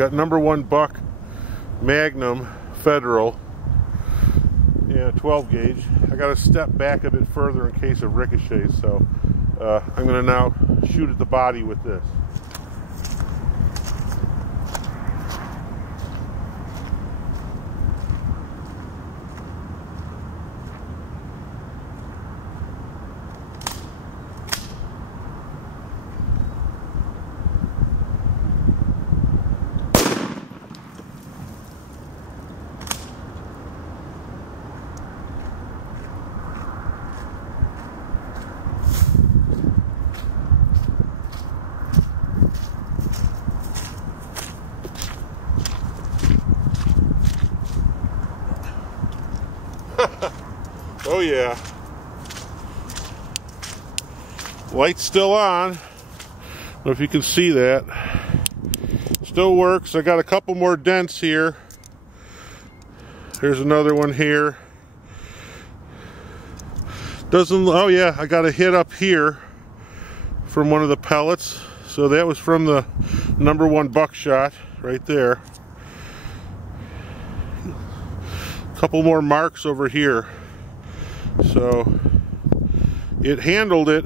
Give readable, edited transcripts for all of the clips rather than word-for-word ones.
got #1 buck magnum federal. Yeah, 12 gauge. I got to step back a bit further in case of ricochets, so I'm going to now shoot at the body with this. Oh yeah. Light's still on. I don't know if you can see that. Still works. I got a couple more dents here. There's another one here. Doesn't, oh yeah, I got a hit up here from one of the pellets. So that was from the #1 buckshot right there. Couple more marks over here. So it handled it.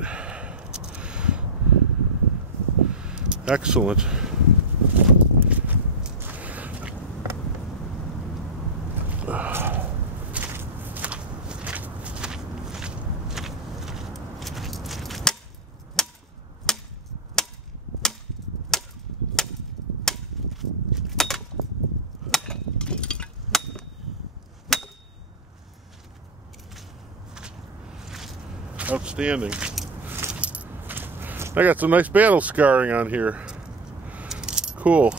Excellent. Outstanding. I got some nice battle scarring on here. Cool.